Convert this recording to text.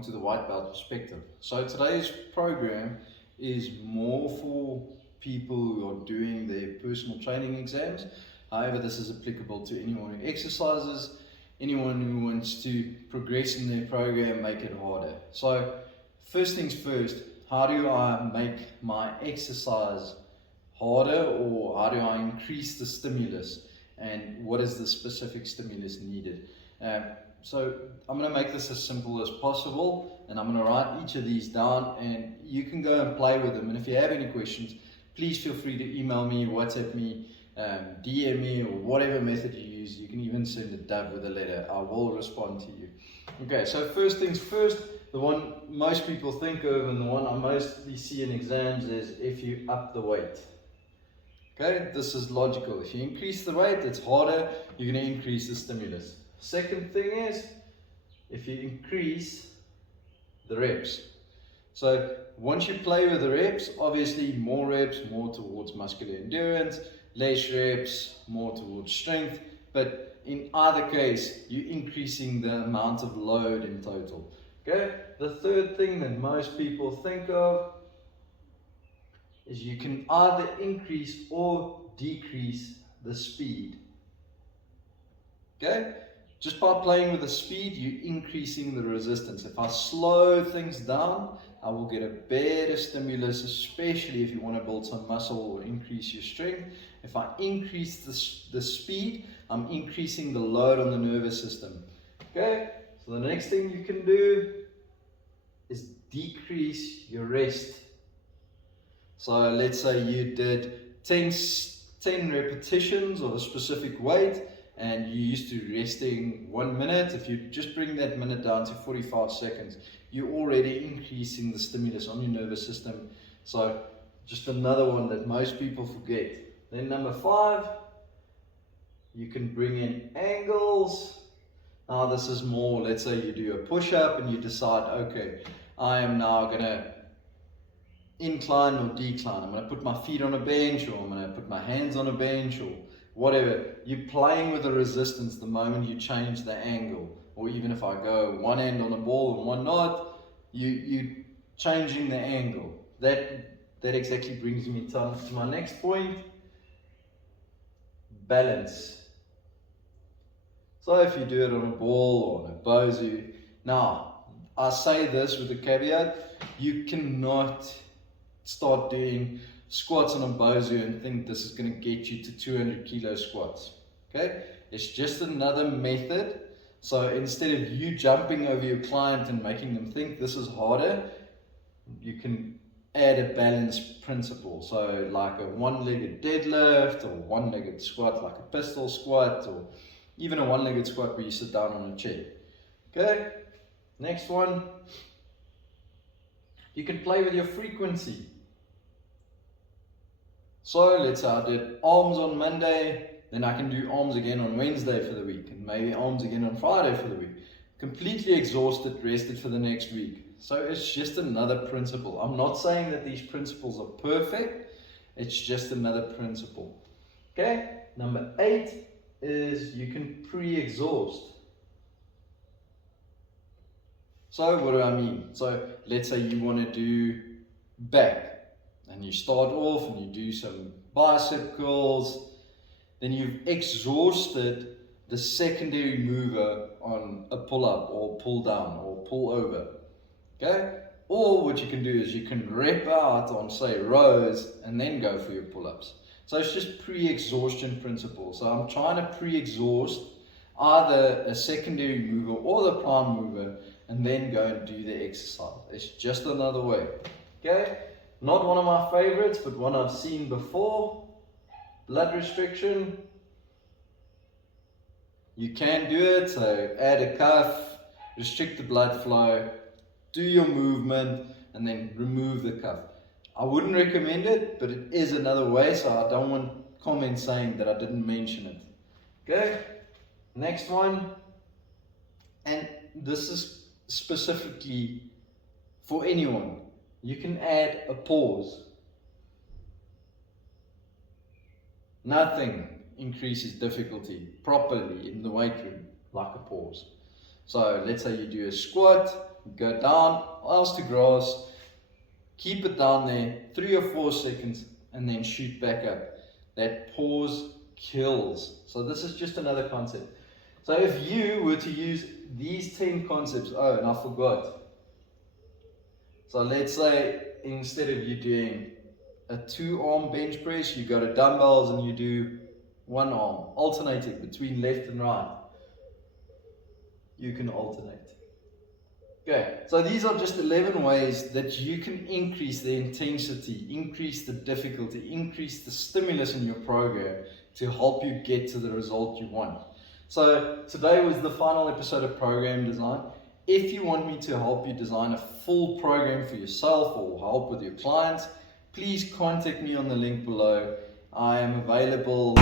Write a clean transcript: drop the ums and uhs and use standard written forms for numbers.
welcome to the White Belt Perspective. So today's program is more for people who are doing their personal training exams. However, this is applicable to anyone who exercises, anyone who wants to progress in their program, make it harder. So first things first, how do I make my exercise harder, or how do I increase the stimulus, and what is the specific stimulus needed? So I'm going to make this as simple as possible, and I'm going to write each of these down, and you can go and play with them. And if you have any questions, please feel free to email me, WhatsApp me, DM me, or whatever method you use. You can even send a dub with a letter. I will respond to you. Okay, so first things first, the one most people think of and the one I mostly see in exams is if you up the weight. Okay, this is logical. If you increase the weight, it's harder, you're going to increase the stimulus. Second thing is, if you increase the reps. So once you play with the reps, obviously more reps, more towards muscular endurance, less reps, more towards strength, but in either case, you're increasing the amount of load in total. Okay, the third thing that most people think of is you can either increase or decrease the speed. Okay? Just by playing with the speed, you're increasing the resistance. If I slow things down, I will get a better stimulus, especially if you want to build some muscle or increase your strength. If I increase the speed, I'm increasing the load on the nervous system. Okay? So the next thing you can do is decrease your rest. So let's say you did 10 repetitions of a specific weight, and you're used to resting 1 minute. If you just bring that minute down to 45 seconds, you're already increasing the stimulus on your nervous system. So just another one that most people forget. Then number 5, you can bring in angles. Now this is more, let's say you do a push-up and you decide, okay, I am now going to incline or decline. I'm going to put my feet on a bench, or I'm going to put my hands on a bench, or whatever. You're playing with the resistance the moment you change the angle. Or even if I go one end on a ball and one not, you're changing the angle. That exactly brings me to my next point. Balance. So if you do it on a ball or on a bosu, now I say this with a caveat, you cannot start doing squats on a bosu and think this is going to get you to 200 kilo squats. Okay, it's just another method. So instead of you jumping over your client and making them think this is harder, you can add a balance principle. So like a one-legged deadlift, or one-legged squat like a pistol squat, or even a one-legged squat where you sit down on a chair. Okay, next one, you can play with your frequency. So let's say I did arms on Monday, then I can do arms again on Wednesday for the week, and maybe arms again on Friday for the week. Completely exhausted, rested for the next week. So it's just another principle. I'm not saying that these principles are perfect, it's just another principle. Okay, number 8 is you can pre-exhaust. So what do I mean? So let's say you want to do back, and you start off and you do some bicep curls, then you've exhausted the secondary mover on a pull-up or pull-down or pull-over. Okay? Or what you can do is you can rep out on, say, rows and then go for your pull-ups. So it's just pre-exhaustion principle. So I'm trying to pre-exhaust either a secondary mover or the prime mover and then go and do the exercise. It's just another way. Okay? Not one of my favorites, but one I've seen before. Blood restriction. You can do it, so add a cuff, restrict the blood flow, do your movement, and then remove the cuff. I wouldn't recommend it, but it is another way, so I don't want comments saying that I didn't mention it. Okay, next one, and this is specifically for anyone. You can add a pause. Nothing increases difficulty properly in the weight room like a pause. So let's say you do a squat, go down, arms to grass, keep it down there 3 or 4 seconds, and then shoot back up. That pause kills. So this is just another concept. So if you were to use these 10 concepts, oh, and I forgot. So let's say instead of you doing a 2-arm bench press, you go to dumbbells and you do 1 arm, alternating between left and right. You can alternate. Okay, so these are just 11 ways that you can increase the intensity, increase the difficulty, increase the stimulus in your program to help you get to the result you want. So today was the final episode of Program Design. If you want me to help you design a full program for yourself or help with your clients, please contact me on the link below. I am available.